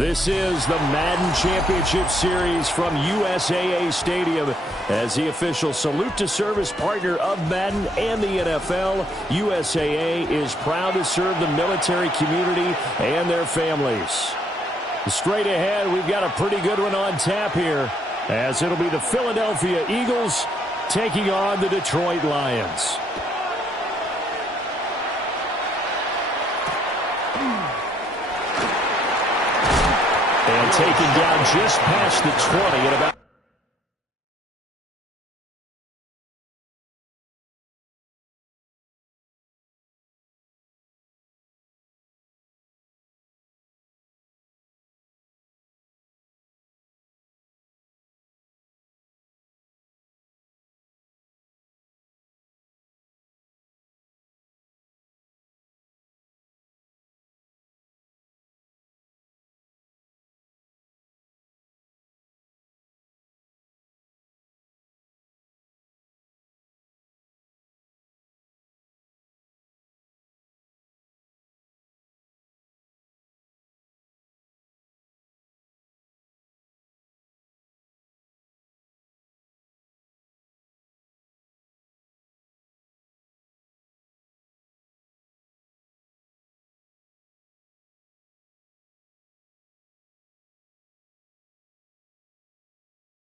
This is the Madden Championship Series from USAA Stadium. As the official salute to service partner of Madden and the NFL, USAA is proud to serve the military community and their families. Straight ahead, we've got a pretty good one on tap here, as it'll be the Philadelphia Eagles taking on the Detroit Lions. And taken down just past the 20 at about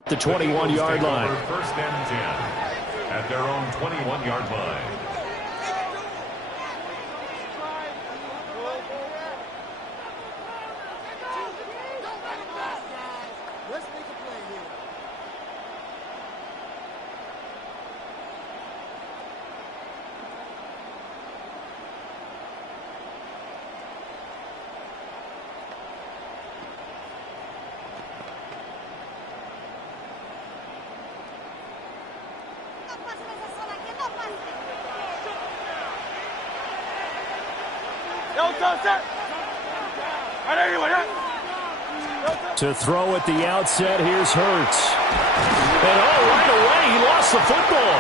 the 21-yard line. First and 10 at their own 21-yard line. To throw at the outset, here's Hurts. And right away, he lost the football.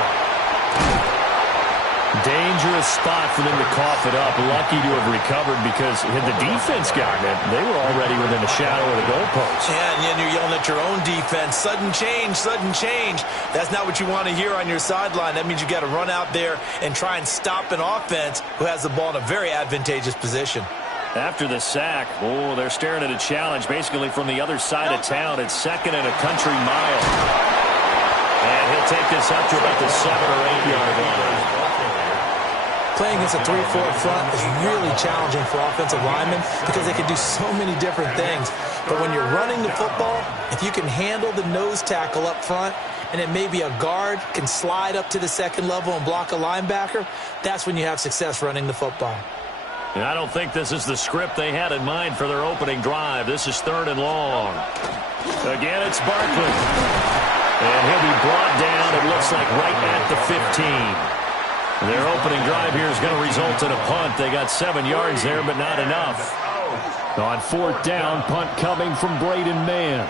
Dangerous spot for them to cough it up. Lucky to have recovered because had the defense gotten it, they were already within the shadow of the goalpost. Yeah, and then you're yelling at your own defense. Sudden change, sudden change. That's not what you want to hear on your sideline. That means you got to run out there and try and stop an offense who has the ball in a very advantageous position. After the sack, they're staring at a challenge basically from the other side of town. It's 2nd and a country mile. And he'll take this up to about the 7 or 8 yard line. Playing against a 3-4 front is really challenging for offensive linemen because they can do so many different things. But when you're running the football, if you can handle the nose tackle up front, and then maybe a guard can slide up to the second level and block a linebacker, that's when you have success running the football. And I don't think this is the script they had in mind for their opening drive. This is 3rd and long. Again, it's Barkley. And he'll be brought down, it looks like, right at the 15. Their opening drive here is going to result in a punt. They got 7 yards there, but not enough. On 4th down, punt coming from Braden Mann.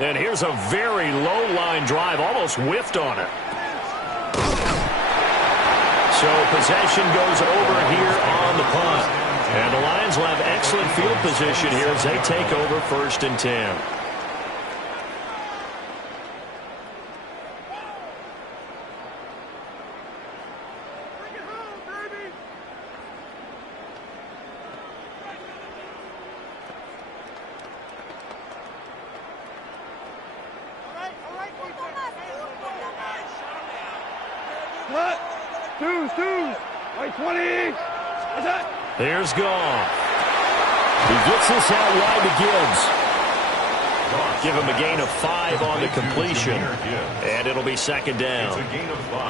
And here's a very low-line drive, almost whiffed on it. So possession goes over here on the punt. And the Lions will have excellent field position here as they take over 1st and 10. Here's Goff. He gets this out wide to Gibbs. Give him a gain of 5 on the completion. And it'll be 2nd down.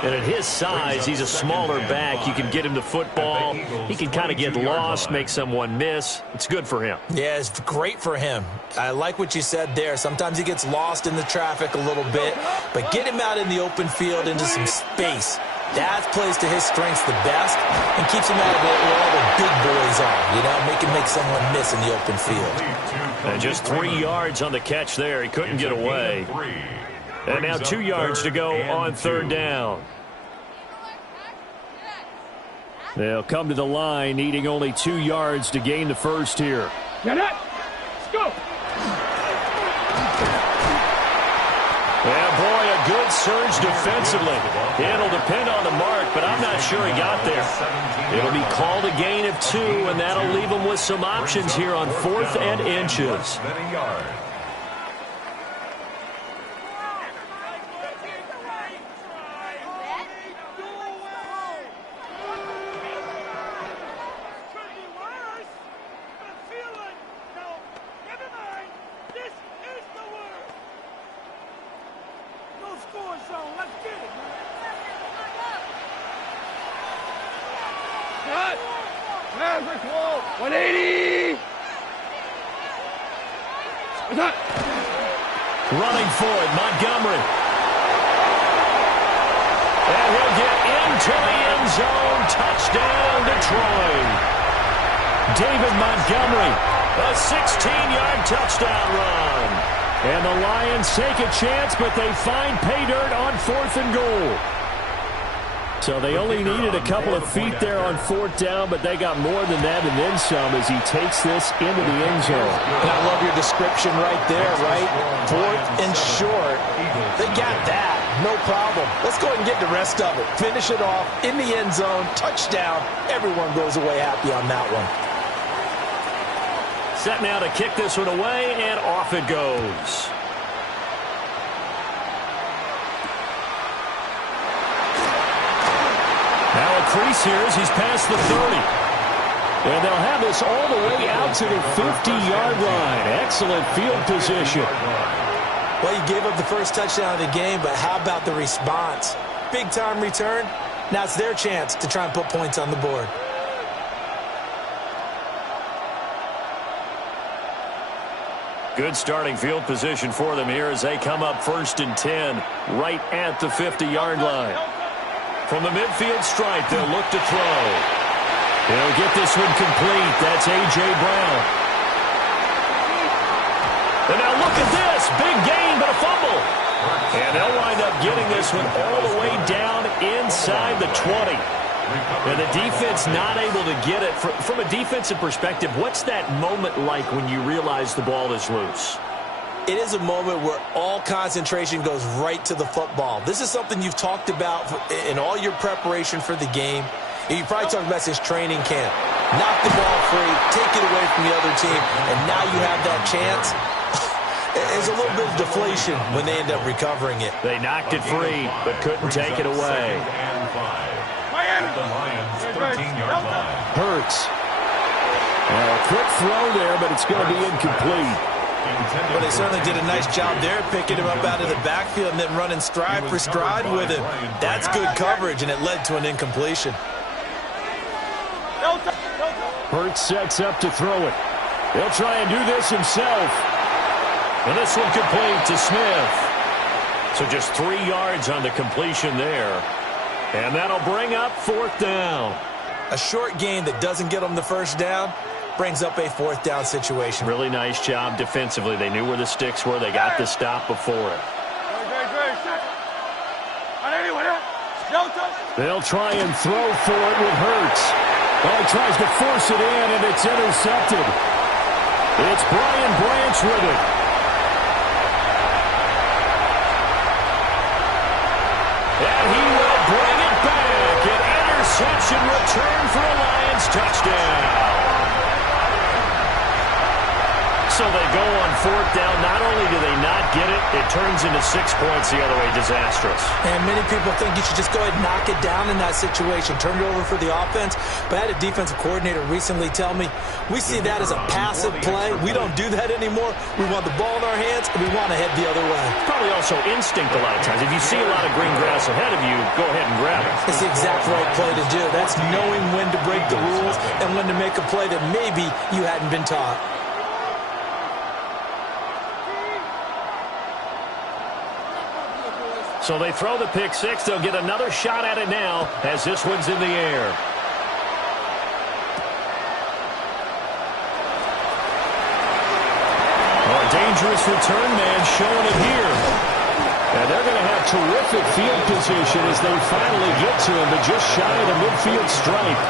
And at his size, he's a smaller back. You can get him the football. He can kind of get lost, make someone miss. It's good for him. Yeah, it's great for him. I like what you said there. Sometimes he gets lost in the traffic a little bit. But get him out in the open field into some space. That plays to his strengths the best and keeps him out of it where all the big boys are, make someone miss in the open field. And just 3 yards on the catch there. He couldn't get away. And now 2 yards to go on 3rd down. They'll come to the line, needing only 2 yards to gain the first here. Get it. Let's go. Yeah, boy, a good surge defensively. It'll depend on the mark, but I'm not sure he got there. It'll be called a gain of 2, and that'll leave him with some options here on 4th and inches. Let's get it, man. 180. Running for it, Montgomery. And he'll get into the end zone. Touchdown, Detroit. David Montgomery, a 16-yard touchdown run. And the Lions take a chance, but they find pay dirt on 4th and goal. So they only needed a couple of feet there on 4th down, but they got more than that and then some as he takes this into the end zone. And I love your description right there, right? 4th and short. They got that. No problem. Let's go ahead and get the rest of it. Finish it off in the end zone. Touchdown. Everyone goes away happy on that one. Set now to kick this one away, and off it goes. Now a crease here as he's past the 30. And they'll have this all the way out to the 50-yard line. Excellent field position. Well, you gave up the first touchdown of the game, but how about the response? Big-time return. Now it's their chance to try and put points on the board. Good starting field position for them here as they come up 1st and 10, right at the 50-yard line. From the midfield stripe, they'll look to throw. They'll get this one complete. That's A.J. Brown. And now look at this. Big gain, but a fumble. And they'll wind up getting this one all the way down inside the 20. And the defense not able to get it. From a defensive perspective, what's that moment like when you realize the ball is loose? It is a moment where all concentration goes right to the football. This is something you've talked about in all your preparation for the game. You probably talked about since training camp. Knock the ball free, take it away from the other team, and now you have that chance. There's a little bit of deflation when they end up recovering it. They knocked it free, but couldn't take it away. Hurts. Now a quick throw there, but it's going to be incomplete. Well, they certainly did a nice job there, picking him up out of the backfield and then running stride for stride with him. That's good coverage, and it led to an incompletion. Hurts sets up to throw it. He'll try and do this himself. And this one complete to Smith. So just 3 yards on the completion there. And that'll bring up 4th down. A short gain that doesn't get them the first down brings up a 4th down situation. Really nice job defensively. They knew where the sticks were. They got the stop before it. They'll try and throw for it with Hurts. Oh, he tries to force it in, and it's intercepted. It's Brian Branch with it. And he will bring it back. An interception return for a Lions touchdown. So they go on 4th down. Not only do they not get it, it turns into 6 points the other way. Disastrous. And many people think you should just go ahead and knock it down in that situation. Turn it over for the offense. But I had a defensive coordinator recently tell me, we see that as a passive play. We don't do that anymore. We want the ball in our hands, and we want to head the other way. Probably also instinct a lot of times. If you see a lot of green grass ahead of you, go ahead and grab it. It's the exact right play to do. That's knowing when to break the rules and when to make a play that maybe you hadn't been taught. So they throw the pick six. They'll get another shot at it now as this one's in the air. Oh, a dangerous return man showing it here. And they're going to have terrific field position as they finally get to him, but just shy of the midfield stripe.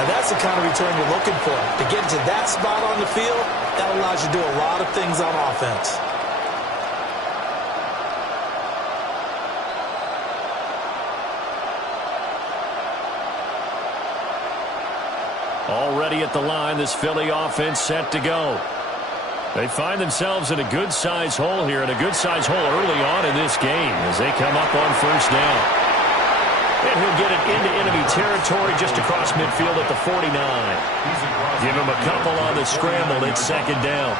Now that's the kind of return you're looking for. To get to that spot on the field, that allows you to do a lot of things on offense. Already at the line, this Philly offense set to go. They find themselves in a good-sized hole here, and a good-sized hole early on in this game as they come up on first down. And he'll get it into enemy territory just across midfield at the 49. Give him a couple on the scramble. It's second down.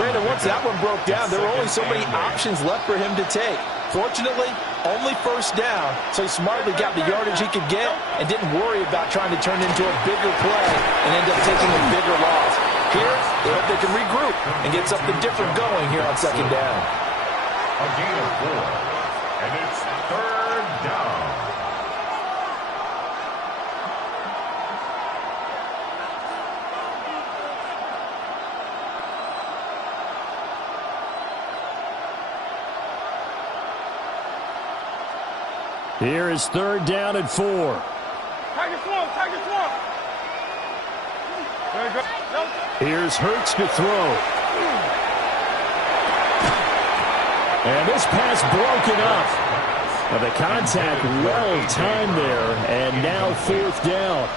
Brandon, once that one broke down, there were only so many options left for him to take. Fortunately, only first down, so he smartly got the yardage he could get and didn't worry about trying to turn it into a bigger play and end up taking a bigger loss. Here, they hope they can regroup and get something different going here on second down. A gain of 4, and it's third down. Here is third down and 4. Target swamp, target swamp. Very good. Here's Hurts to throw. And this pass broken up. Well, the contact well timed there, and now fourth down.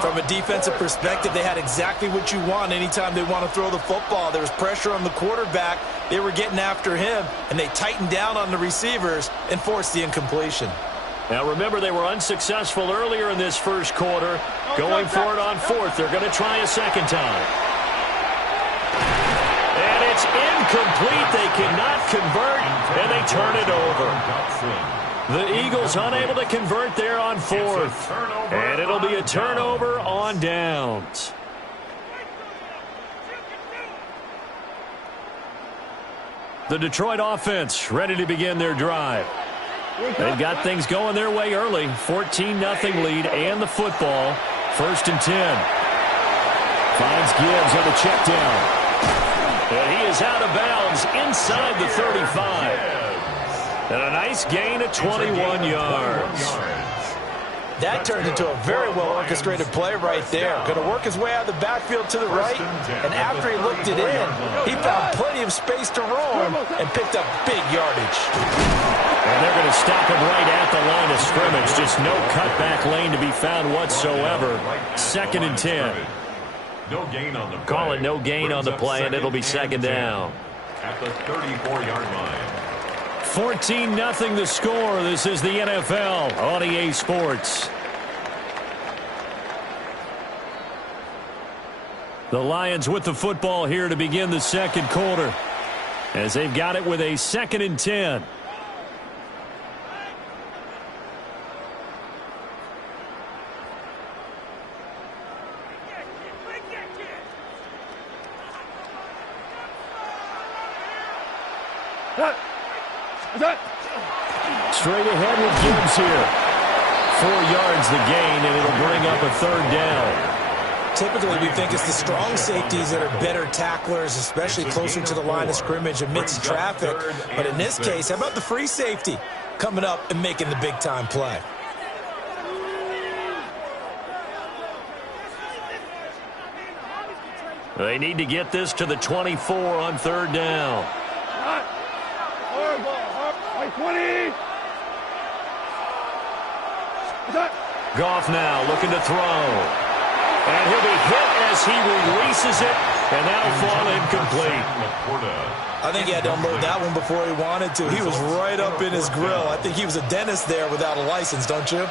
From a defensive perspective, they had exactly what you want anytime they want to throw the football. There was pressure on the quarterback. They were getting after him, and they tightened down on the receivers and forced the incompletion. Now, remember, they were unsuccessful earlier in this first quarter. Going for it on fourth. They're going to try a second time. And it's incomplete. They cannot convert, and they turn it over. The Eagles unable to convert there on fourth. And it'll be a turnover on downs. The Detroit offense ready to begin their drive. They've got things going their way early. 14-0 lead and the football. First and 10. Finds Gibbs on the check down. And he is out of bounds inside the 35. And a nice gain of 21 yards. That turned into a very well-orchestrated play right there. Going to work his way out of the backfield to the right, and after he looked it in, he found plenty of space to roam and picked up big yardage. And they're going to stop him right at the line of scrimmage. Just no cutback lane to be found whatsoever. Second and 10. No gain on the play. Call it no gain on the play, and it'll be second down. At the 34-yard line. 14-0 the score. This is the NFL on EA Sports. The Lions with the football here to begin the second quarter, as they've got it with a second and 10. Straight ahead with Gibbs here. 4 yards the gain, and it'll bring up a third down. Typically, we think it's the strong safeties that are better tacklers, especially closer to the line of scrimmage amidst traffic. But in this case, how about the free safety coming up and making the big-time play? They need to get this to the 24 on third down. 20. Goff now looking to throw. And he'll be hit as he releases it, and that'll fall incomplete. I think he had to unload that one before he wanted to. He was right up in his grill. I think he was a dentist there without a license, don't you?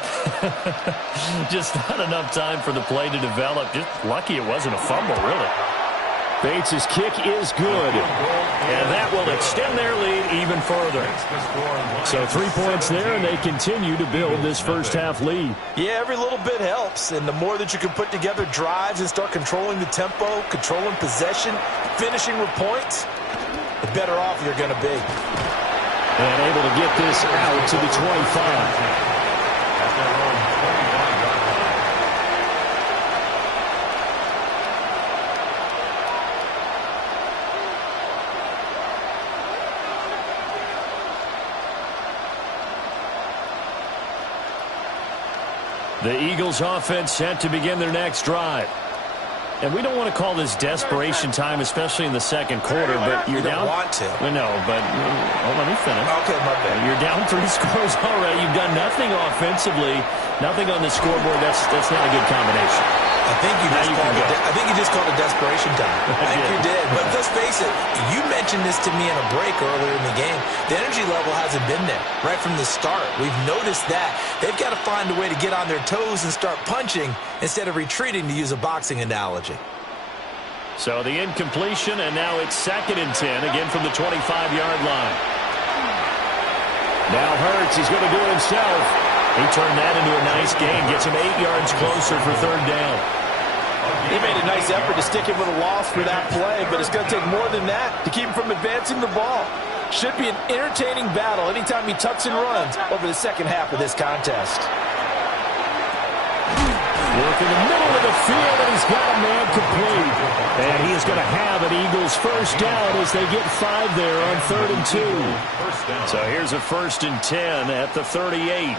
Just not enough time for the play to develop. Just lucky it wasn't a fumble, really. Bates' kick is good, and that will extend their lead even further. So 3 points there, and they continue to build this first-half lead. Yeah, every little bit helps, and the more that you can put together drives and start controlling the tempo, controlling possession, finishing with points, the better off you're going to be. And able to get this out to the 25. The Eagles offense set to begin their next drive. And we don't want to call this desperation time, especially in the second quarter, but you're down. You don't want to. Well, no, but let me finish. Okay, my bad. You're down 3 scores already. You've done nothing offensively, nothing on the scoreboard. That's not a good combination. I think you just called it desperation time. I think you did. But let's face it, you mentioned this to me in a break earlier in the game. The energy level hasn't been there right from the start. We've noticed that. They've got to find a way to get on their toes and start punching instead of retreating, to use a boxing analogy. So the incompletion, and now it's 2nd and 10, again from the 25-yard line. Now Hurts, he's going to do it himself. He turned that into a nice gain, gets him 8 yards closer for 3rd down. He made a nice effort to stick him with a loss for that play, but it's going to take more than that to keep him from advancing the ball. Should be an entertaining battle anytime he tucks and runs over the second half of this contest. Work in the middle of the field, and he's got a man complete. And he is going to have an Eagles first down as they get 5 there on 3rd and 2. So here's a 1st and 10 at the 38.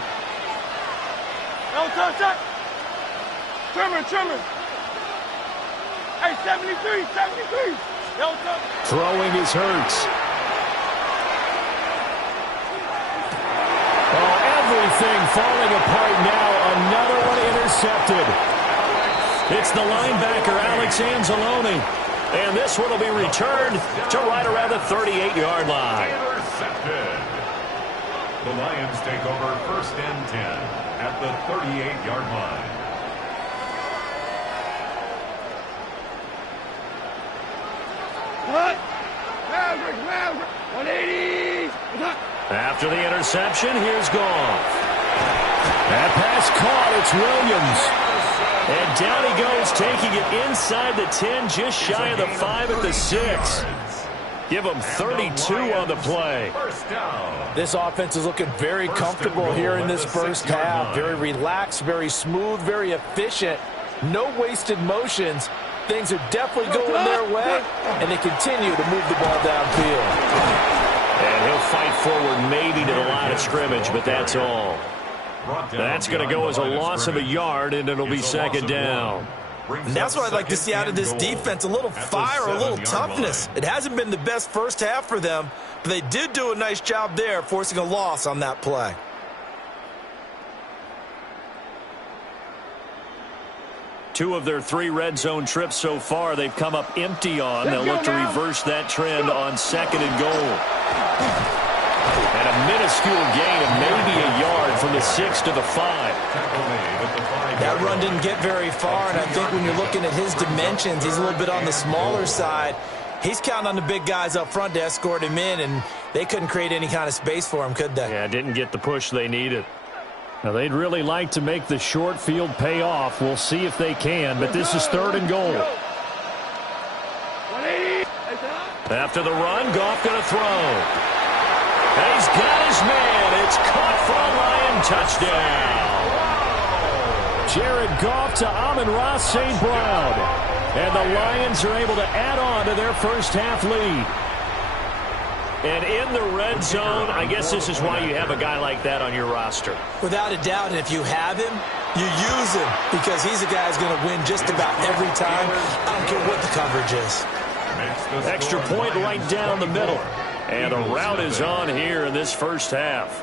No touch. Trimmer. Hey, 73. No touch. Throwing is Hurts. Oh, everything falling apart now. Another one intercepted. It's the linebacker, Alex Anzalone. And this one will be returned to right around the 38-yard line. Intercepted. The Lions take over 1st and 10 at the 38-yard line. What? Maverick. 180. After the interception, here's Goff. That pass caught. It's Williams. And down he goes, taking it inside the 10, just shy of the 5 at the 6. Give him 32 on the play. This offense is looking very comfortable here in this first half. Very relaxed, very smooth, very efficient. No wasted motions. Things are definitely going their way, and they continue to move the ball downfield. And he'll fight forward maybe to the line of scrimmage, but that's all. That's going to go as a loss of a yard, and it'll be 2nd down. And that's what I'd like to see out of this defense, a little fire, a little toughness. It hasn't been the best first half for them, but they did do a nice job there, forcing a loss on that play. Two of their 3 red zone trips so far, they've come up empty on. They'll look to reverse that trend on 2nd and goal. And a minuscule gain of maybe a yard from the 6 to the 5. That run didn't get very far, and I think when you're looking at his dimensions, he's a little bit on the smaller side. He's counting on the big guys up front to escort him in, and they couldn't create any kind of space for him, could they? Yeah, didn't get the push they needed. Now, they'd really like to make the short field pay off. We'll see if they can, but this is 3rd and goal. After the run, Goff going to throw. And he's got his man. It's caught for a Lion touchdown. Jared Goff to Amon-Ra St. Brown. And the Lions are able to add on to their first half lead. And in the red zone, I guess this is why you have a guy like that on your roster. Without a doubt, and if you have him, you use him because he's a guy who's going to win just about every time. I don't care what the coverage is. Extra point right down the middle. And the route is on here in this first half.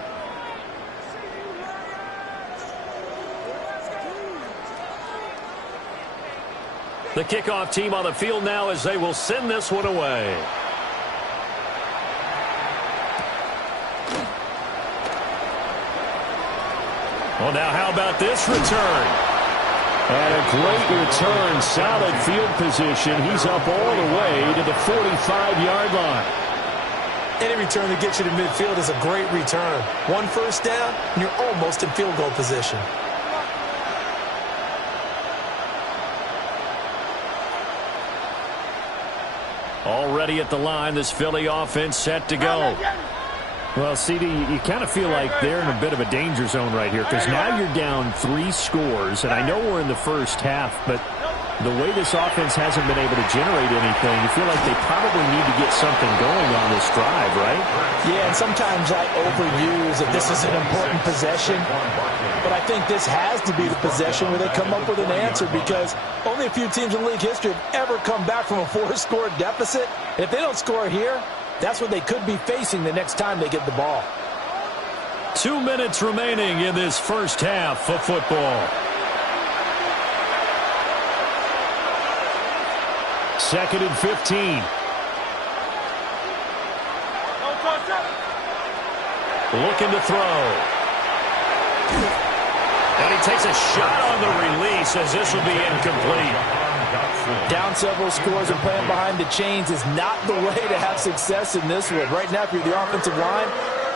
The kickoff team on the field now as they will send this one away. Well, now how about this return? And a great return, solid field position. He's up all the way to the 45-yard line. Any return that gets you to midfield is a great return. 1 first down, and you're almost in field goal position. Already at the line, this Philly offense set to go. Well, CD, you kind of feel like they're in a bit of a danger zone right here because now you're down 3 scores, and I know we're in the first half, but The way this offense hasn't been able to generate anything, you feel like they probably need to get something going on this drive, right? Yeah, and sometimes I overuse that this is an important possession, but I think this has to be the possession where they come up with an answer, because only a few teams in league history have ever come back from a 4-score deficit. And if they don't score here, that's what they could be facing the next time they get the ball. 2 minutes remaining in this first half of football. Second and 15. Looking to throw. And he takes a shot on the release as this will be incomplete. Down several scores and playing behind the chains is not the way to have success in this one. Right now, if you're the offensive line,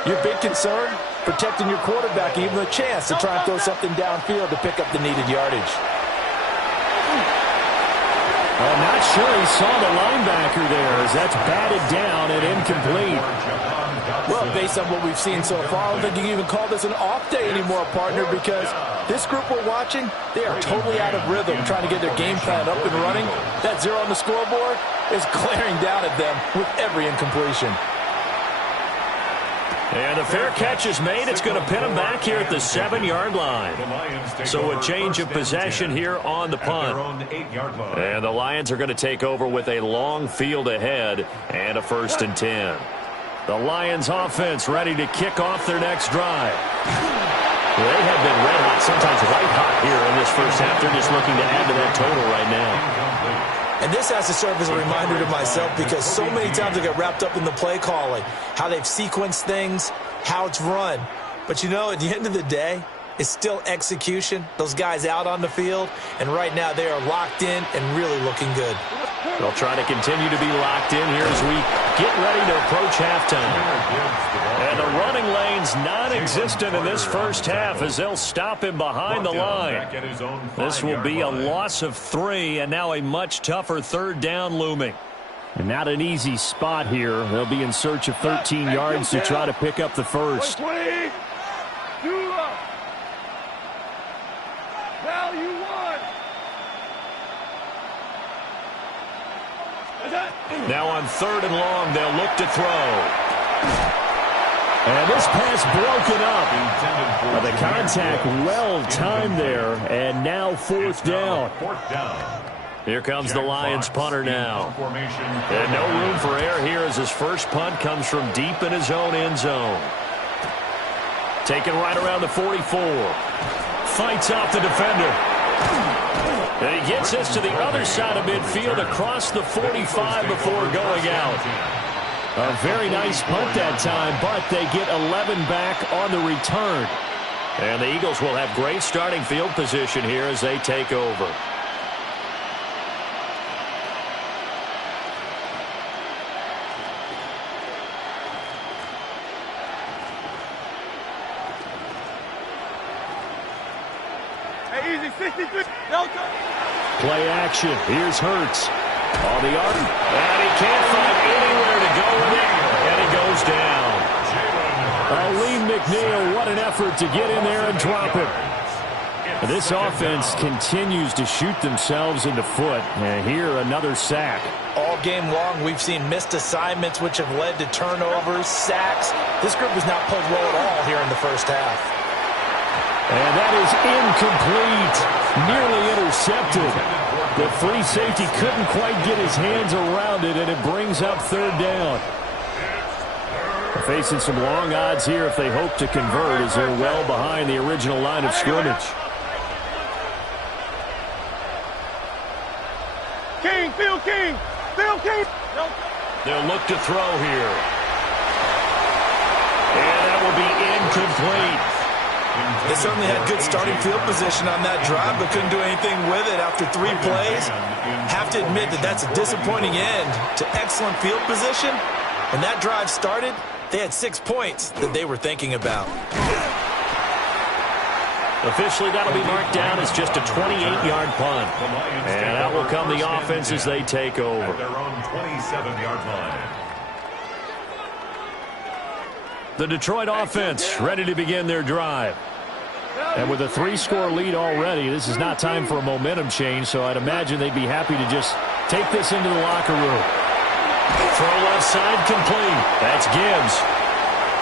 your big concern, protecting your quarterback, and even a chance to try and throw something downfield to pick up the needed yardage. I'm not sure he saw the linebacker there, as that's batted down and incomplete. Well, based on what we've seen so far, I don't think you can even call this an off day anymore, partner, because this group we're watching, they are totally out of rhythm, trying to get their game plan up and running. That 0 on the scoreboard is glaring down at them with every incompletion. And the fair catch is made. It's going to pin him back here at the 7-yard line. So a change of possession here on the punt. And the Lions are going to take over with a long field ahead and a 1st and 10. The Lions offense ready to kick off their next drive. They have been red hot, sometimes white hot here in this first half. They're just looking to add to that total right now. And this has to serve as a reminder to myself, because so many times I get wrapped up in the play calling, how they've sequenced things, how it's run. But, you know, at the end of the day, it's still execution. Those guys out on the field, and right now they are locked in and really looking good. They'll try to continue to be locked in here as we get ready to approach halftime. And the running lane's non-existent in this first half as they'll stop him behind the line. This will be a loss of 3, and now a much tougher 3rd down looming. And not an easy spot here. They'll be in search of 13 yards to try to pick up the first. Now on 3rd and long, they'll look to throw. And this pass broken up. The contact well timed there, and now 4th down. Here comes the Lions punter now. And no room for error here as his first punt comes from deep in his own end zone. Taken right around the 44. Fights off the defender. And he gets this to the other side of midfield across the 45 before going out. A very nice punt that time, but they get 11 back on the return. And the Eagles will have great starting field position here as they take over. Easy, 63. Play action. Here's Hurts. On the arm. And he can't find anywhere to go with it. And he goes down. Aleem McNeil, what an effort to get in there and drop him. This offense continues to shoot themselves in the foot. And here, another sack. All game long, we've seen missed assignments, which have led to turnovers, sacks. This group was not played well at all here in the first half. And that is incomplete. Nearly intercepted. The free safety couldn't quite get his hands around it, and it brings up 3rd down. They're facing some long odds here if they hope to convert, as they're well behind the original line of scrimmage. King, Phil King, Phil King. They'll look to throw here. And that will be incomplete. They certainly had good starting field position on that drive, but couldn't do anything with it after 3 plays. Have to admit that that's a disappointing end to excellent field position. When that drive started, they had 6 points that they were thinking about. Officially, that'll be marked down as just a 28-yard punt. And out will come the offense as they take over. Their own 27-yard line. The Detroit offense ready to begin their drive. And with a 3-score lead already, this is not time for a momentum change, so I'd imagine they'd be happy to just take this into the locker room. Throw left side complete. That's Gibbs.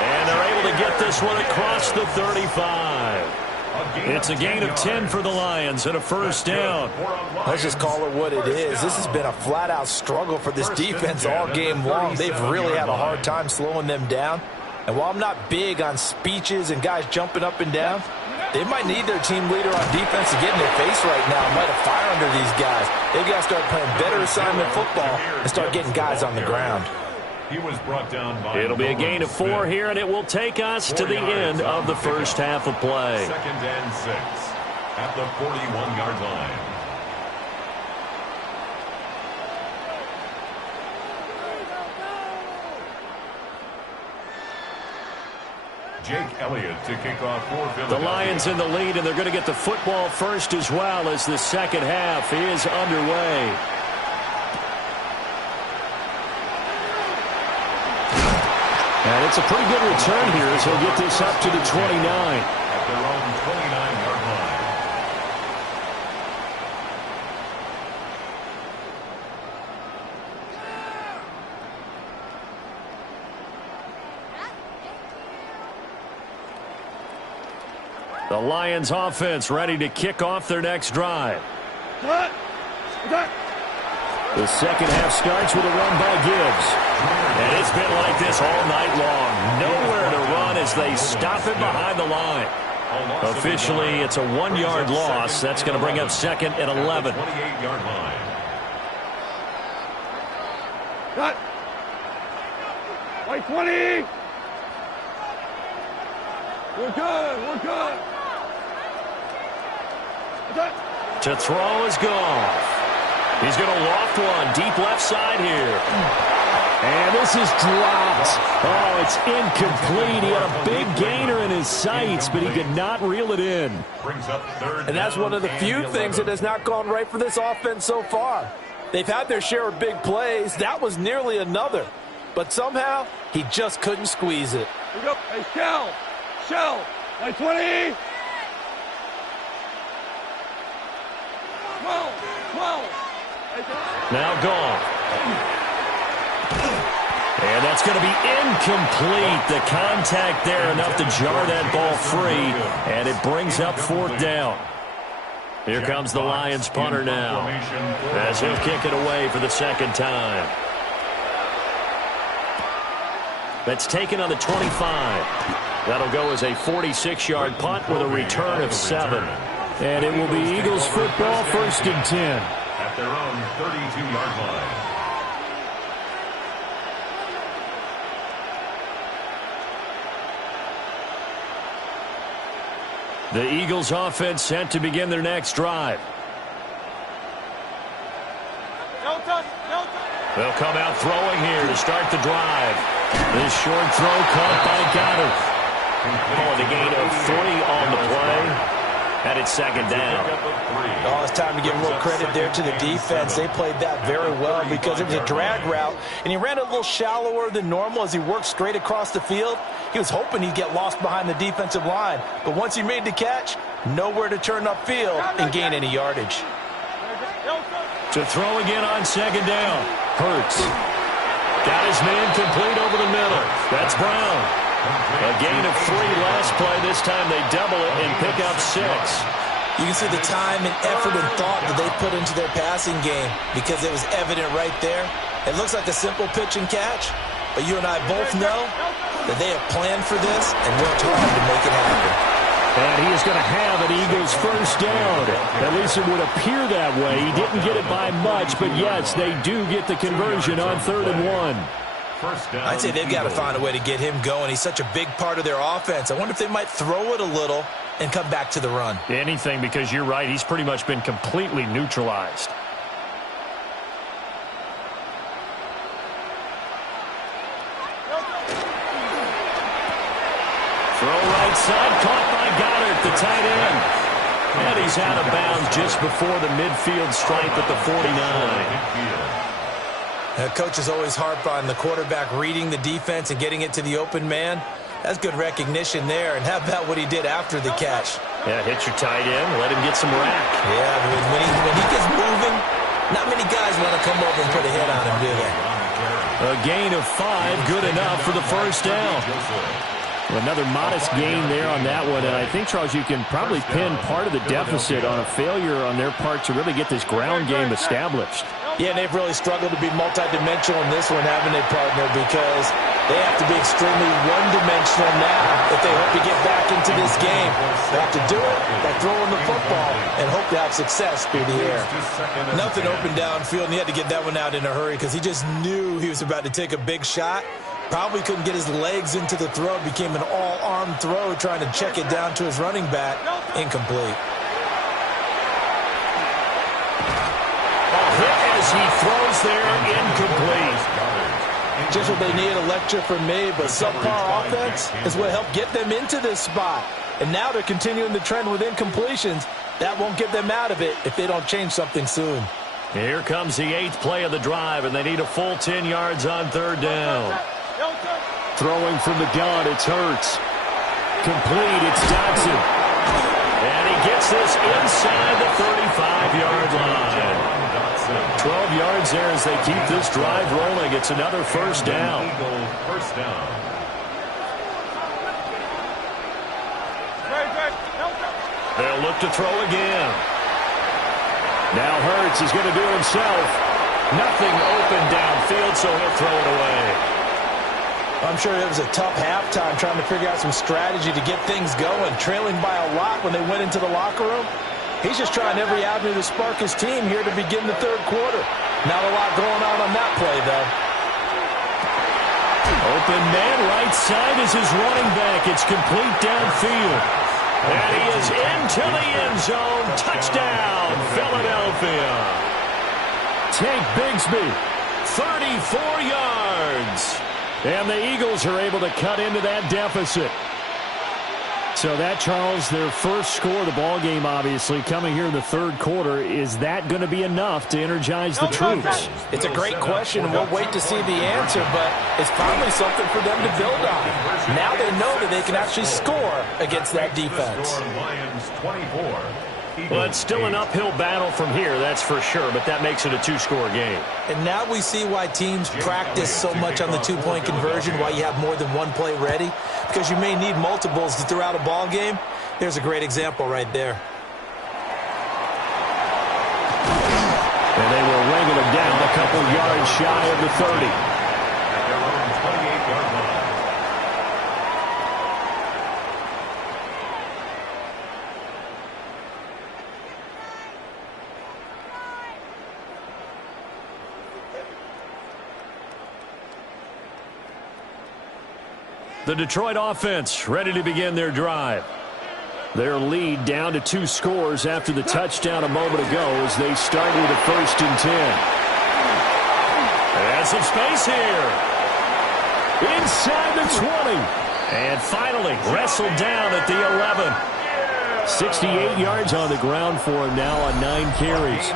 And they're able to get this one across the 35. It's a gain of 10 for the Lions and a first down. Let's just call it what it is. This has been a flat-out struggle for this defense all game long. They've really had a hard time slowing them down. And while I'm not big on speeches and guys jumping up and down, they might need their team leader on defense to get in their face right now and light a fire under these guys. They've got to start playing better assignment football and start getting guys on the ground. He was brought down by It'll be a gain of 4 here, and it will take us to the end of the first half of play. 2nd and 6 at the 41-yard line. Jake Elliott to kick off for Philadelphia. The Lions in the lead, and they're going to get the football first as well as the second half is underway. And it's a pretty good return here as he'll get this up to the 29. At their own 29-yard line. The Lions offense ready to kick off their next drive. The second half starts with a run by Gibbs. And it's been like this all night long. Nowhere to run as they stop him behind the line. Officially, it's a 1-yard loss. That's going to bring up 2nd and 11. 28-yard line. Cut. White 20. We're good. We're good. To throw is Goff. He's going to loft one deep left side here. And this is dropped. Oh, it's incomplete. He had a big gainer in his sights, but he could not reel it in. Brings up 3rd And that's one of the few things that has not gone right for this offense so far. They've had their share of big plays. That was nearly another. But somehow, he just couldn't squeeze it. Here we go. Hey, Shell. White 20. 12. Now Goff. And that's going to be incomplete. The contact there enough to jar that ball free. And it brings up 4th down. Here comes the Lions punter now as he'll kick it away for the second time. That's taken on the 25. That'll go as a 46-yard punt with a return of 7. And it will be Eagles football, 1st and 10. At their own 32-yard line. The Eagles offense set to begin their next drive. They'll come out throwing here to start the drive. This short throw caught by Goddard. Oh, the gain of 3 on the play. And it's 2nd down. Oh, it's time to give a little credit there to the defense. They played that very well because it was a drag route, and he ran a little shallower than normal as he worked straight across the field. He was hoping he'd get lost behind the defensive line, but once he made the catch, nowhere to turn upfield and gain any yardage. To throw again on 2nd down. Hurts. Got his man complete over the middle. That's Brown. A gain of 3 last play. This time they double it and pick up 6. You can see the time and effort and thought that they put into their passing game because it was evident right there. It looks like a simple pitch and catch, but you and I both know that they have planned for this and worked hard to make it happen. And he is going to have an Eagles first down. At least it would appear that way. He didn't get it by much, but yes, they do get the conversion on 3rd and 1. I'd say they've got to find a way to get him going. He's such a big part of their offense. I wonder if they might throw it a little and come back to the run. Anything, because you're right. He's pretty much been completely neutralized. Throw right side, caught by Goddard, the tight end. And he's out of bounds just before the midfield stripe at the 49. Coaches always harp on the quarterback reading the defense and getting it to the open man. That's good recognition there. And how about what he did after the catch? Yeah, hit your tight end. Let him get some rack. Yeah, when he gets moving, not many guys want to come over and put a hit on him, do they? A gain of 5, good enough for the first down. Another modest gain there on that one, and I think, Charles, you can probably pin part of the deficit on a failure on their part to really get this ground game established. Yeah, and they've really struggled to be multidimensional in this one, haven't they, partner? Because they have to be extremely one-dimensional now if they hope to get back into this game. They have to do it by throwing the football and hope to have success through the air. Nothing open downfield, and he had to get that one out in a hurry because he just knew he was about to take a big shot. Probably couldn't get his legs into the throw. Became an all-arm throw trying to check it down to his running back. Incomplete. As he throws there, incomplete. Just what they need, a lecture from me, but subpar offense is what helped get them into this spot. And now they're continuing the trend with incompletions. That won't get them out of it if they don't change something soon. Here comes the 8th play of the drive, and they need a full 10 yards on 3rd down. Throwing from the gun, it's Hurts. Complete, it's Dodson. And he gets this inside the 35-yard line. 12 yards there as they keep this drive rolling. It's another first down. They'll look to throw again. Now Hurts is going to do it himself. Nothing open downfield, so he'll throw it away. I'm sure it was a tough halftime trying to figure out some strategy to get things going. Trailing by a lot when they went into the locker room. He's just trying every avenue to spark his team here to begin the 3rd quarter. Not a lot going on that play, though. Open man, right side is his running back. It's complete downfield. And he is into the end zone. Touchdown, Philadelphia. Tank Bigsby, 34 yards. And the Eagles are able to cut into that deficit. So that, Charles, their first score of the ballgame, obviously, coming here in the 3rd quarter. Is that going to be enough to energize the troops? It's a great question, and we'll wait to see the answer, but it's finally something for them to build on. Now they know that they can actually score against that defense. Well, it's still an uphill battle from here, that's for sure, but that makes it a 2-score game. And now we see why teams practice so much on the 2-point conversion, why you have more than one play ready, because you may need multiples to throw out a ball game. There's a great example right there. And they will wrangle him down a couple yards shy of the 30. At their own 28-yard line. The Detroit offense ready to begin their drive. Their lead down to 2 scores after the touchdown a moment ago as they start with a 1st and 10. And some space here. Inside the 20. And finally wrestled down at the 11. 68 yards on the ground for him now on 9 carries.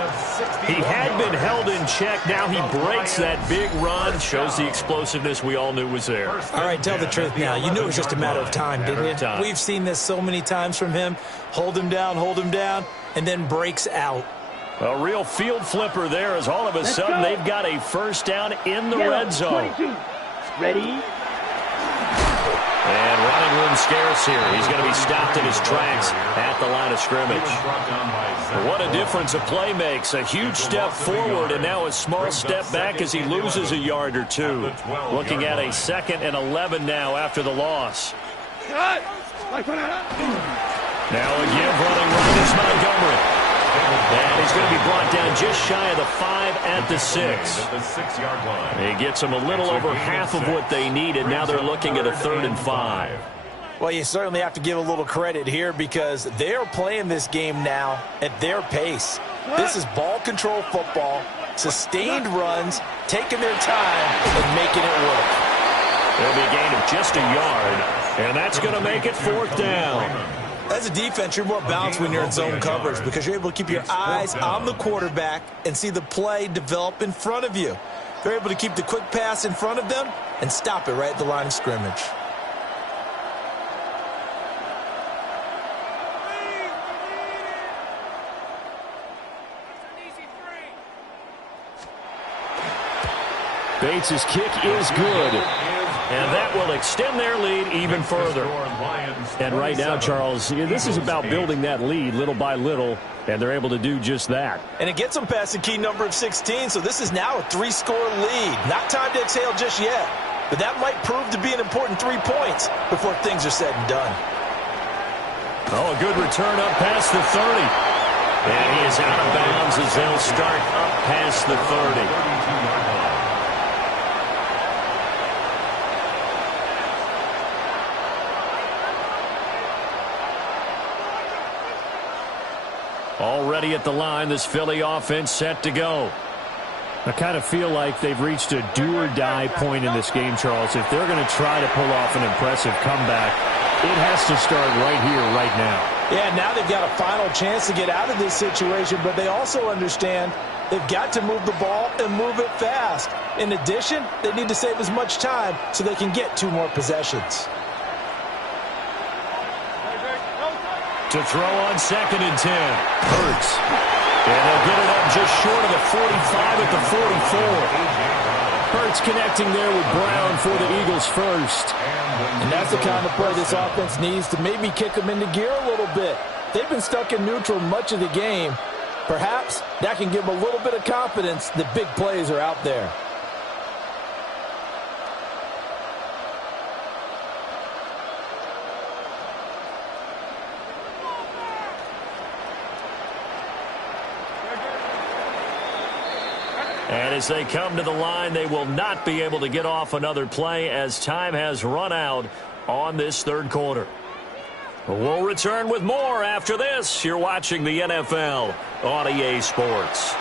He had been held in check. Now he breaks that big run. Shows the explosiveness we all knew was there. All right, tell the truth now. You knew it was just a matter of time, didn't you? We've seen this so many times from him. Hold him down, and then breaks out. A real field flipper there as all of a sudden they've got a first down in the red zone. 22. Ready? And running room scarce here. He's going to be stopped in his tracks at the line of scrimmage. What a difference a play makes. A huge step forward and now a small step back as he loses a yard or two. Looking at a 2nd and 11 now after the loss. Now again running right is Montgomery. And he's going to be brought down just shy of the 5 at the 6. He gets them a little over half of what they needed. Now they're looking at a 3rd and 5. Well, you certainly have to give a little credit here because they're playing this game now at their pace. This is ball control football, sustained runs, taking their time and making it work. There'll be a gain of just a yard, and that's going to make it 4th down. As a defense, you're more balanced when you're in zone coverage because you're able to keep your eyes on the quarterback and see the play develop in front of you. They're able to keep the quick pass in front of them and stop it right at the line of scrimmage. Bates' kick is good. And that will extend their lead even further. And right now, Charles, this is about building that lead little by little, and they're able to do just that. And it gets them past the key number of 16, so this is now a 3-score lead. Not time to exhale just yet, but that might prove to be an important 3 points before things are said and done. Oh, a good return up past the 30. And he is out of bounds as they'll start up past the 30. Already at the line, this Philly offense set to go. I kind of feel like they've reached a do-or-die point in this game, Charles. If they're going to try to pull off an impressive comeback, it has to start right here, right now. Yeah, now they've got a final chance to get out of this situation, but they also understand they've got to move the ball and move it fast. In addition, they need to save as much time so they can get 2 more possessions. To throw on 2nd and 10. Hurts. And they'll get it up just short of the 45 at the 44. Hurts connecting there with Brown for the Eagles first. And that's the kind of play this offense needs to maybe kick them into gear a little bit. They've been stuck in neutral much of the game. Perhaps that can give them a little bit of confidence that big plays are out there. And as they come to the line, they will not be able to get off another play as time has run out on this 3rd quarter. We'll return with more after this. You're watching the NFL on EA Sports.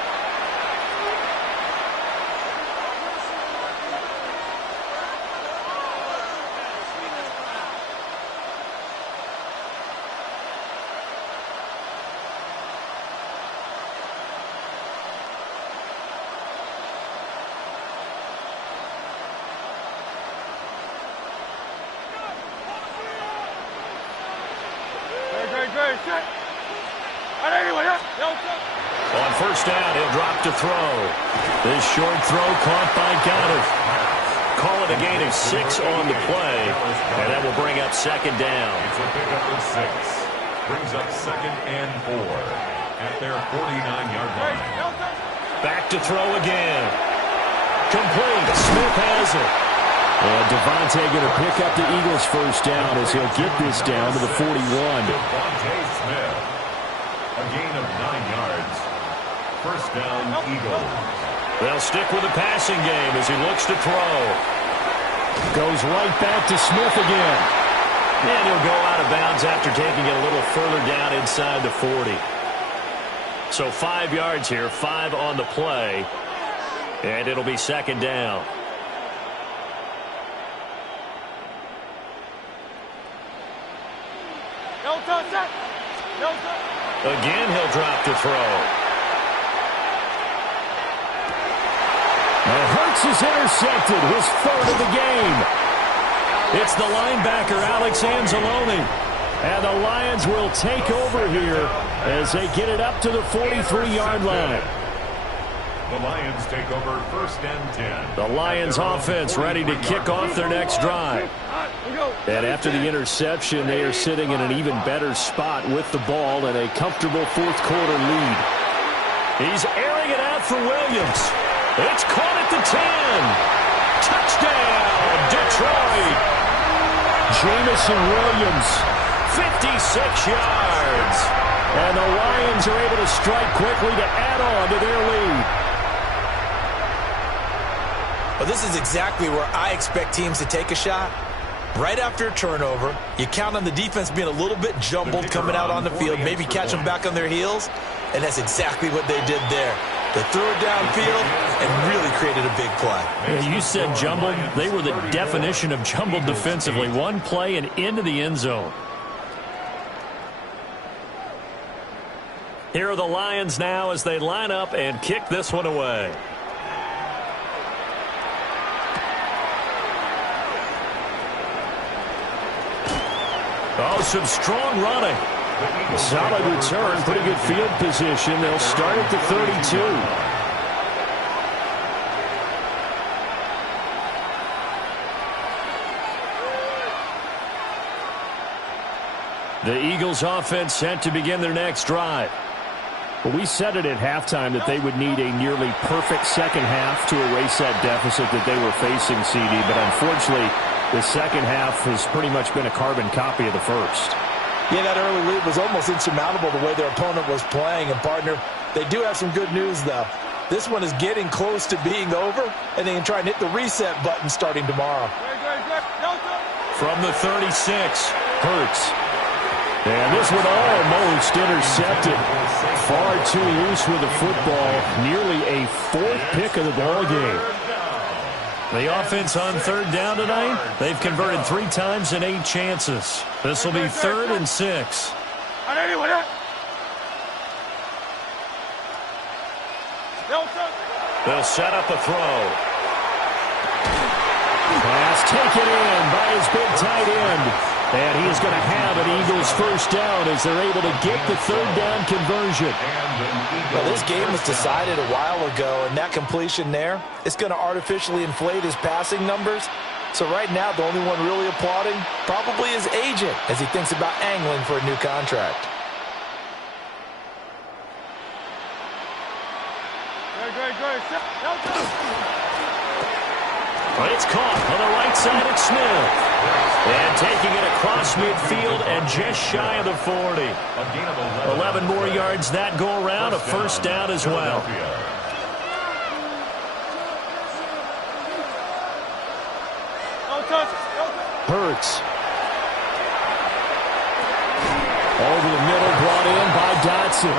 On 1st down, he'll drop to throw. This short throw caught by Goddard. Call it a gain of 6 on the play, and that will bring up 2nd down. It's a pickup of 6. Brings up 2nd and 4 at their 49-yard line. Back to throw again. Complete. Smith has it. And Devontae going to pick up the Eagles' 1st down as he'll get this down to the 41. Devontae Smith. A gain of 9 yards. 1st down, Eagles. They'll stick with the passing game as he looks to throw. Goes right back to Smith again. And he'll go out of bounds after taking it a little further down inside the 40. So 5 yards here, 5 on the play. And it'll be 2nd down. Again, he'll drop to throw. Now Hurts is intercepted, his 3rd of the game. It's the linebacker, Alex Anzalone. And the Lions will take over here as they get it up to the 43-yard line. The Lions take over 1st and 10. The Lions offense ready to kick off their next drive. And after the interception, they are sitting in an even better spot with the ball and a comfortable 4th quarter lead. He's airing it out for Williams. It's caught at the 10. Touchdown, Detroit. Jamison Williams, 56 yards. And the Lions are able to strike quickly to add on to their lead. Well, this is exactly where I expect teams to take a shot. Right after a turnover, you count on the defense being a little bit jumbled coming out on the field, maybe catch them back on their heels, and that's exactly what they did there. They threw it downfield and really created a big play. Yeah, you said jumbled. They were the definition of jumbled defensively. One play and into the end zone. Here are the Lions now as they line up and kick this one away. Oh, some strong running. Solid return, pretty good field position. They'll start at the 32. The Eagles offense set to begin their next drive. Well, we said it at halftime that they would need a nearly perfect second half to erase that deficit that they were facing, CD. But unfortunately, the second half has pretty much been a carbon copy of the first. Yeah, that early lead was almost insurmountable the way their opponent was playing. And, partner, they do have some good news, though. This one is getting close to being over, and they can try and hit the reset button starting tomorrow. From the 36, Hurts. And this one almost intercepted. Far too loose with the football. Nearly a fourth pick of the ball game. The offense on third down tonight, they've converted 3 times in 8 chances. This will be 3rd and 6. They'll set up a throw. Pass taken in by his big tight end. And he is going to have an Eagles first down as they're able to get the third down conversion. Well, this game was decided a while ago, and that completion there is going to artificially inflate his passing numbers. So right now, the only one really applauding probably his agent as he thinks about angling for a new contract. But it's caught on the right side of Smith. And taking it across midfield and just shy of the 40. 11 more yards that go around, a first down as well. Hurts. Over the middle, brought in by Dotson.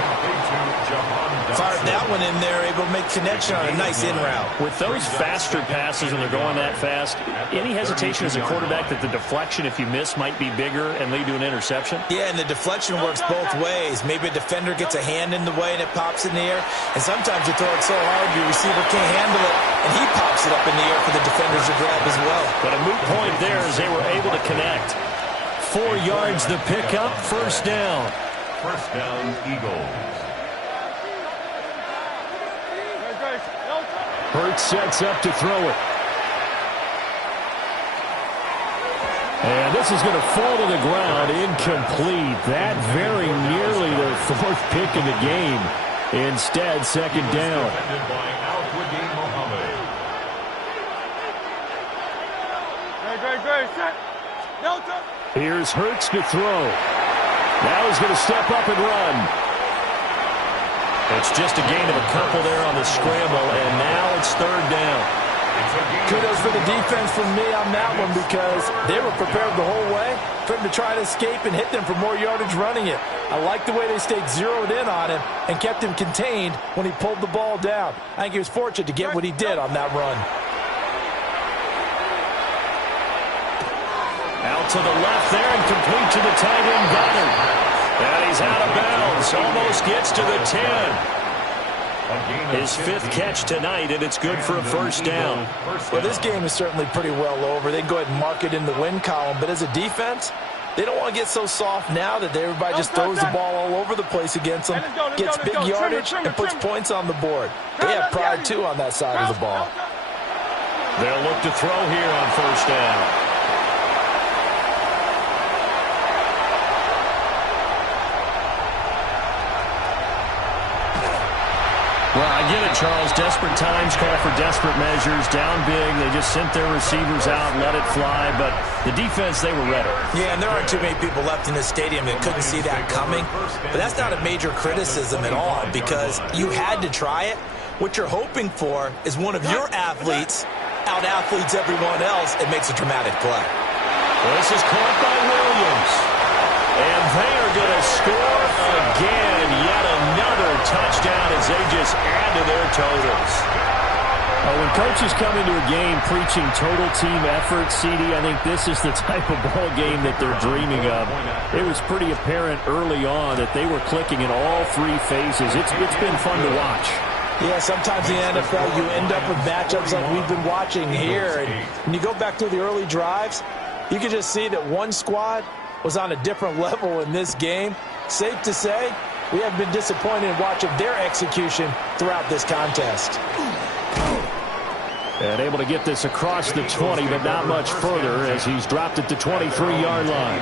Fired that one in there, able to make connection on a nice in route. With those faster passes when they're going that fast, any hesitation as a quarterback that the deflection, if you miss, might be bigger and lead to an interception? Yeah, and the deflection works both ways. Maybe a defender gets a hand in the way and it pops in the air. And sometimes you throw it so hard your receiver can't handle it, and he pops it up in the air for the defenders to grab as well. But a moot point there as they were able to connect. 4 yards the pickup, first down. First down, Eagles. Hurts sets up to throw it. And this is going to fall to the ground, incomplete. That very nearly the 4th pick of the game. Instead, second down. Here's Hurts to throw. Now he's going to step up and run. It's just a gain of a couple there on the scramble, and now it's third down. Kudos for the defense from me on that one because they were prepared the whole way for him to try to escape and hit them for more yardage running it. I like the way they stayed zeroed in on him and kept him contained when he pulled the ball down. I think he was fortunate to get what he did on that run. Out to the left there and complete to the tight end Goddard. And he's out of bounds. Almost gets to the 10. His 5th catch tonight, and it's good for a first down. Well, this game is certainly pretty well over. They can go ahead and mark it in the win column. But as a defense, they don't want to get so soft now that everybody just throws the ball all over the place against them, gets big yardage, and puts points on the board. They have pride, too, on that side of the ball. They'll look to throw here on first down. Well, I get it, Charles. Desperate times call for desperate measures. Down big, they just sent their receivers out, let it fly. But the defense, they were ready. Yeah, and there aren't too many people left in this stadium that couldn't see that coming. But that's not a major criticism at all because you had to try it. What you're hoping for is one of your athletes out-athletes everyone else and makes a dramatic play. This is caught by Williams. And they are going to score again. Yet another touchdown as they just add to their totals. When coaches come into a game preaching total team effort, CD, I think this is the type of ball game that they're dreaming of. It was pretty apparent early on that they were clicking in all 3 phases. It's been fun to watch. Yeah, sometimes in the NFL you end up with matchups like we've been watching here. And when you go back to the early drives, you can just see that one squad was on a different level in this game. Safe to say, we have been disappointed in watching their execution throughout this contest. And able to get this across the 20, but not much further as he's dropped at the 23-yard line.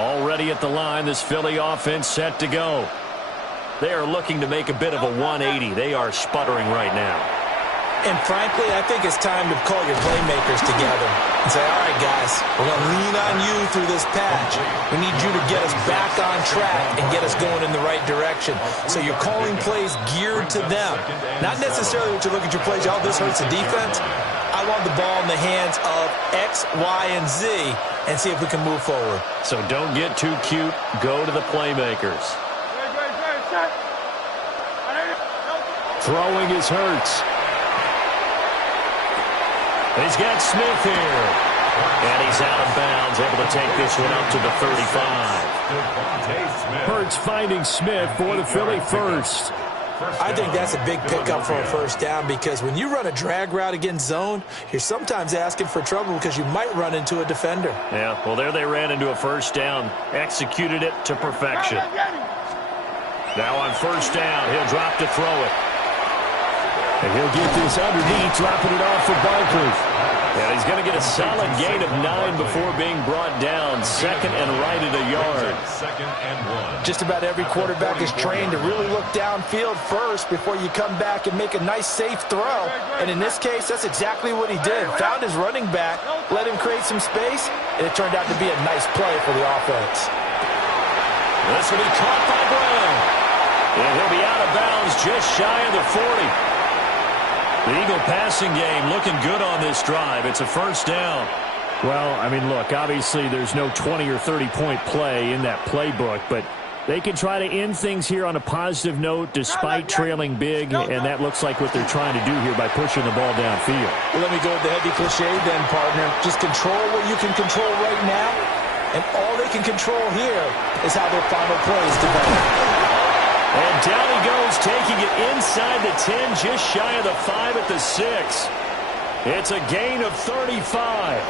Already at the line, this Philly offense set to go. They are looking to make a bit of a 180. They are sputtering right now. And frankly, I think it's time to call your playmakers together and say, all right, guys, we're going to lean on you through this patch. We need you to get us back on track and get us going in the right direction. So you're calling plays geared to them. Not necessarily what you look at your plays, oh, this hurts the defense. I want the ball in the hands of X, Y, and Z and see if we can move forward. So don't get too cute. Go to the playmakers. Throwing is Hurts. He's got Smith here. And he's out of bounds, able to take this one up to the 35. Hurts finding Smith for the Philly first. I think that's a big pickup for a first down because when you run a drag route against zone, you're sometimes asking for trouble because you might run into a defender. Yeah, well, there they ran into a first down. Executed it to perfection. Now on first down, he'll drop to throw it. And he'll get this underneath, dropping it off for Barkley. And he's going to get a solid gain of 9 before being brought down. Second and right at a yard. Just about every quarterback is trained to really look downfield first before you come back and make a nice, safe throw. And in this case, that's exactly what he did. Found his running back, let him create some space, and it turned out to be a nice play for the offense. This will be caught by Brown. And he'll be out of bounds just shy of the 40. The Eagle passing game looking good on this drive. It's a first down. Well, I mean, look, obviously there's no 20 or 30-point play in that playbook, but they can try to end things here on a positive note despite trailing big, and that looks like what they're trying to do here by pushing the ball downfield. Well, let me go with the heavy cliche then, partner. Just control what you can control right now, and all they can control here is how their final plays develop. And down he goes, taking it inside the 10, just shy of the 5 at the 6. It's a gain of 35.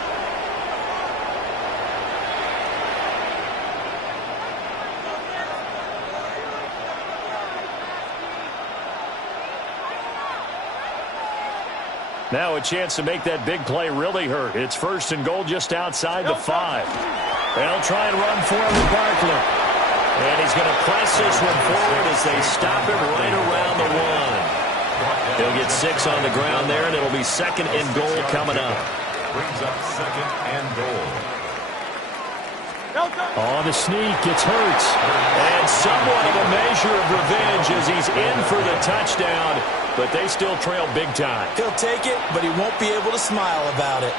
Now a chance to make that big play really hurt. It's first and goal just outside the 5. They'll try and run for him with Barkley. And he's going to press this one forward as they stop him right around the 1. He'll get 6 on the ground there, and it'll be second and goal coming up. Brings up second and goal. On the sneak, it's Hurts. And somewhat of a measure of revenge as he's in for the touchdown, but they still trail big time. He'll take it, but he won't be able to smile about it.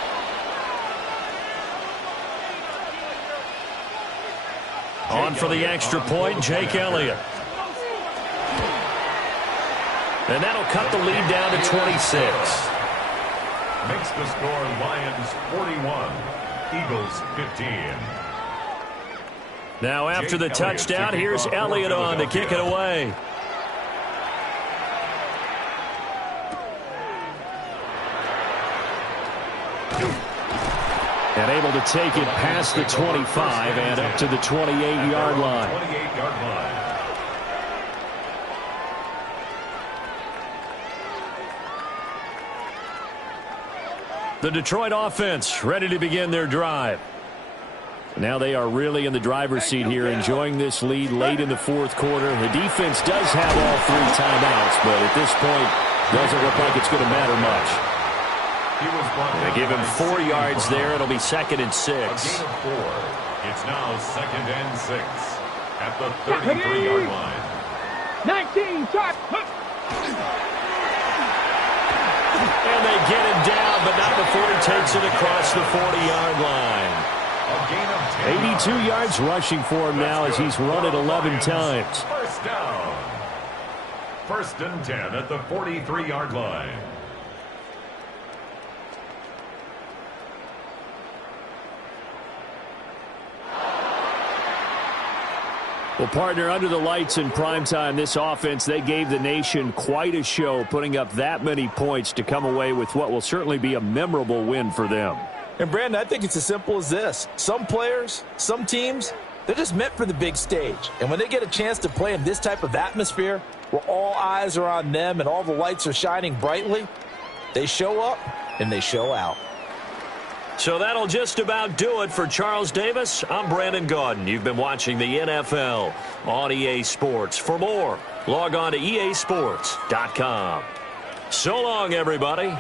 On for the extra point, Jake Elliott. And that'll cut the lead down to 26. Makes the score Lions 41, Eagles 15. Now after the touchdown, here's Elliott on to kick it away. And able to take it past the 25 and up to the 28-yard line. 28-yard line. The Detroit offense ready to begin their drive. Now they are really in the driver's seat here, enjoying this lead late in the fourth quarter. The defense does have all 3 timeouts, but at this point, doesn't look like it's going to matter much. They give him 4 yards there. It'll be second and 6. A gain of 4. It's now second and 6 at the 33-yard line. 19, shot. And they get him down, but not before he takes it across the 40-yard line. A gain of 10 82 yards rushing for him now as he's run it 11 times. First down. First and 10 at the 43-yard line. Well, partner, under the lights in primetime, this offense, they gave the nation quite a show, putting up that many points to come away with what will certainly be a memorable win for them. And, Brandon, I think it's as simple as this. Some players, some teams, they're just meant for the big stage. And when they get a chance to play in this type of atmosphere where all eyes are on them and all the lights are shining brightly, they show up and they show out. So that'll just about do it for Charles Davis. I'm Brandon Gaudin. You've been watching the NFL on EA Sports. For more, log on to easports.com. So long, everybody.